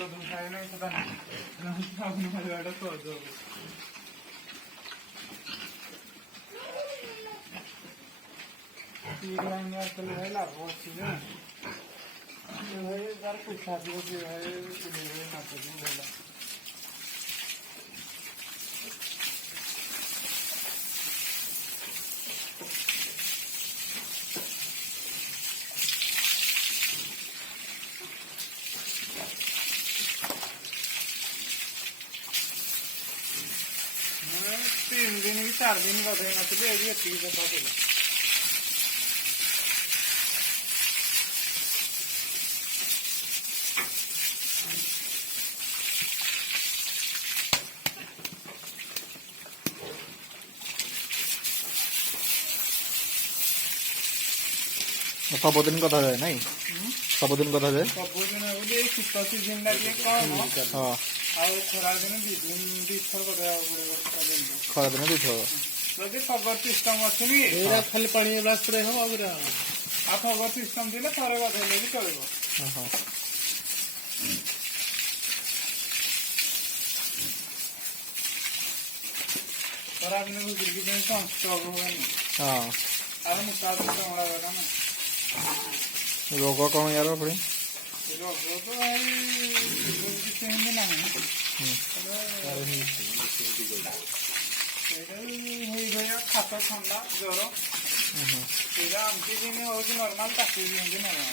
ଖାଇ ନାହିଁ ସେଟା ମାରିବାଟା ସହଜ ହବ। ଭାଇ ଲାଭ ଅଛି ଯେ ଭାଇ ତାର ପଇସା ଆସିବ ସେ ଭାଇ ମାଛ ଭଲ। तीन दिन की 4 दिन गाधे नथी एतिकी सफा ଥିଲା। सबुदिन कथा जाए नहीं सबुदिन कथा जाए सबुदिन शीत सीजन टा कम खरा दिन 2 दिन 2 थर कथा खरा दिन 2 थर जदि फगर सिस्टम अच्छी खाली पानी स्प्रे हम आ फगर सिस्टम थे थे गाधेले भी चलो। खरा दिन गुजर की स्टॉक होगा अरे मुकाबले चमड़ा गला ना रोग कौन यार पड़े रोग तो भाई କିଛି ଏମିତି ନାହିଁ ହେଇଗଲା ଖାତ ଥଣ୍ଡା ଜ୍ୱର ସେଇଟା ଏମିତି ଦିନ ହେଉଛି ନର୍ମାଲ ତାକୁ ବି ଏମିତି ନର୍ମାଲ।